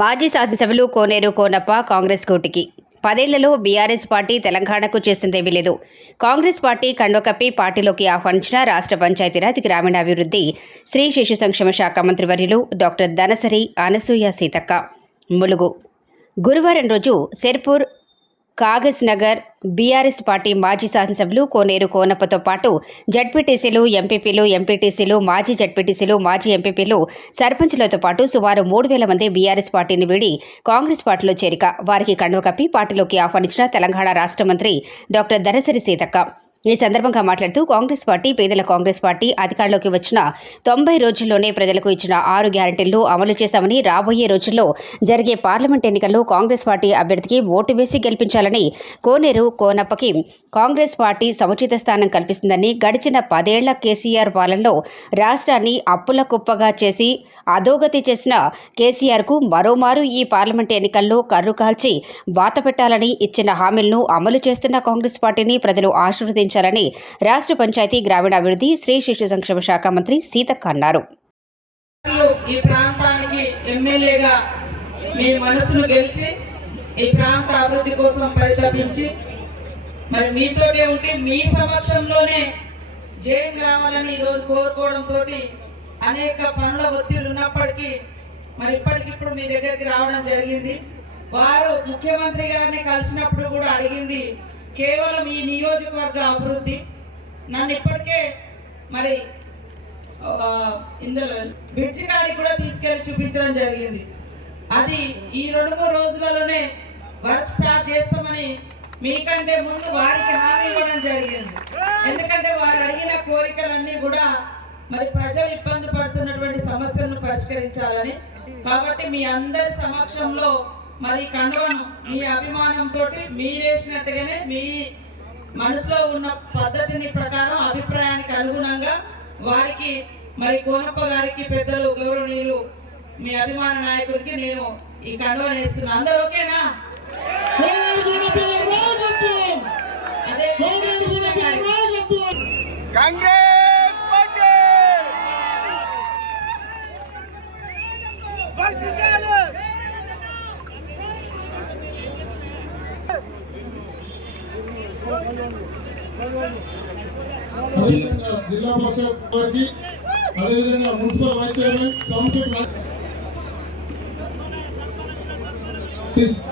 మాజీ శాసనసభ్యులు కోనేరు కోనప్ప కాంగ్రెస్ కోటికి. పదేళ్ళలో బీఆర్ఎస్ పార్టీ తెలంగాణకు చేసిందేమీ లేదు. కాంగ్రెస్ పార్టీ కండోకప్పి పార్టీలోకి ఆహ్వానించిన రాష్ట్ర పంచాయతీరాజ్ గ్రామీణాభివృద్ధి స్త్రీ శిశు సంక్షేమ శాఖ మంత్రివర్యులు డాక్టర్ ధనసరి అనసూయ సీతక్క. ములుగు. గురువారం రోజు సెర్పూర్ కాగజ్ నగర్ బీఆర్ఎస్ పార్టీ మాజీ శాసనసభ్యులు కోనేరు కోనప్పతో పాటు జడ్పీటీసీలు ఎంపీపీలు ఎంపీటీసీలు మాజీ జడ్పీటీసీలు మాజీ ఎంపీపీలు సర్పంచ్లతో పాటు సుమారు మూడు వేల మంది బీఆర్ఎస్ పార్టీని వీడి కాంగ్రెస్ పార్టీలో చేరిక వారికి కండువ కప్పి పార్టీలోకి ఆహ్వానించిన తెలంగాణ రాష్ట్ర మంత్రి డాక్టర్ ధనసరి సీతక్క. ఈ సందర్భంగా మాట్లాడుతూ కాంగ్రెస్ పార్టీ పేదల కాంగ్రెస్ పార్టీ అధికారంలోకి వచ్చిన తొంభై రోజుల్లోనే ప్రజలకు ఇచ్చిన ఆరు గ్యారంటీలు అమలు చేశామని రాబోయే రోజుల్లో జరిగే పార్లమెంట్ ఎన్నికల్లో కాంగ్రెస్ పార్టీ అభ్యర్థికి ఓటు వేసి గెలిపించాలని కోనేరు కోనప్పకి కాంగ్రెస్ పార్టీ సముచిత స్థానం కల్పిస్తుందని గడిచిన పదేళ్ళ కేసీఆర్ పాలనలో రాష్ట్రాన్ని అప్పుల కుప్పగా చేసి అధోగతి చేసిన కేసీఆర్కు మరోమారు ఈ పార్లమెంట్ ఎన్నికల్లో కర్రు కాల్చి వాత పెట్టాలని ఇచ్చిన హామీలను అమలు చేస్తున్న కాంగ్రెస్ పార్టీని ప్రజలు ఆశీర్వదించాలని రాష్ట్ర పంచాయతీ గ్రామీణాభివృద్ధి స్త్రీ శిశు సంక్షేమ శాఖ మంత్రి సీతక్క అన్నారు. ఈ ప్రాంతానికి ఎమ్మెల్యేగా మీ మనసును గెలిచి ఈ ప్రాంత అభివృద్ధి కోసం పరితపించి మరి మీతోటే ఉంటే మీ సమక్షంలోనే జయం కావాలని ఈరోజు కోరుకోవడంతో అనేక పనుల ఒత్తిడి ఉన్నప్పటికీ మరి ఇప్పటికిప్పుడు మీ దగ్గరికి రావడం జరిగింది. వారు ముఖ్యమంత్రి గారిని కలిసినప్పుడు కూడా అడిగింది కేవలం ఈ నియోజకవర్గ అభివృద్ధి. నన్ను ఇప్పటికే మరి ఇందులో బ్రిడ్జి గారికి కూడా తీసుకెళ్ళి చూపించడం జరిగింది. అది ఈ రెండు మూడు రోజులలోనే వర్క్ స్టార్ట్ చేస్తామని మీకంటే ముందు వారికి హామీ ఇవ్వడం జరిగింది. ఎందుకంటే వారు అడిగిన కోరికలన్నీ కూడా మరి ప్రజలు ఇబ్బంది పడుతున్నటువంటి సమస్యలను పరిష్కరించాలని. కాబట్టి మీ అందరి సమక్షంలో మరి కండువను మీ అభిమానంతో మీరేసినట్టుగానే మీ మనసులో ఉన్న పద్ధతిని ప్రకారం అభిప్రాయానికి అనుగుణంగా వారికి మరి కోనప్ప గారికి పెద్దలు గౌరవనీయులు మీ అభిమాన నాయకుడికి నేను ఈ కండువ వేస్తున్నా అందరూ ఓకేనా. కాంగ్రెస్ అదేవిధంగా జిల్లా పరిషత్ వారికి అదేవిధంగా మున్సిపల్ వైస్ చైర్మన్ సంస్థ తీస్-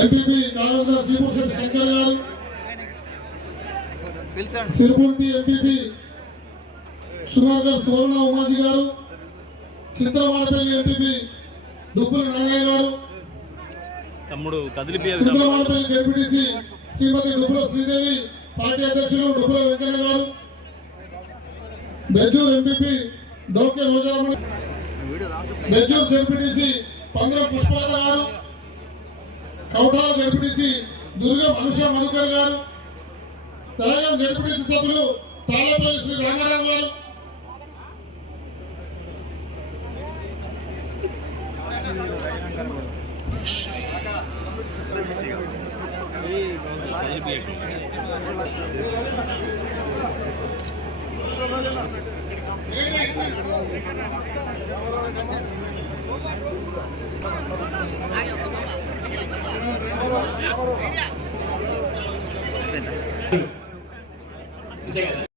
ఎంపీపీ కళావతి చీపురుశెట్టి శంకర్ గారు సిరిపుంటి ఎంపీపీ సునాగర్ సువర్ణ ఉమాజీ గారు చిత్రమాడపల్లి ఎంపీపీ దుబ్బుల నాగయ్య గారు. తమ్ముడు కదిలిపోయారు జడ్పీటీసీ శ్రీమతి డుబ్బుల శ్రీదేవి పార్టీ అధ్యక్షులు డుబ్బుల వెంకయ్య గారు. బెజ్జూర్ ఎంపీపీ డోకే రోజారమణి. బెజ్జూర్ జడ్పీటీసీ పంగరం పుష్పలత గారు. కౌటాల జడ్పీటీసీ దుర్గా మనుష మధుకర్ గారు. తెలంగాణ జడ్పీటీసీ సభ్యులు తాళపల్లి శ్రీ రామారావు అంతే కదా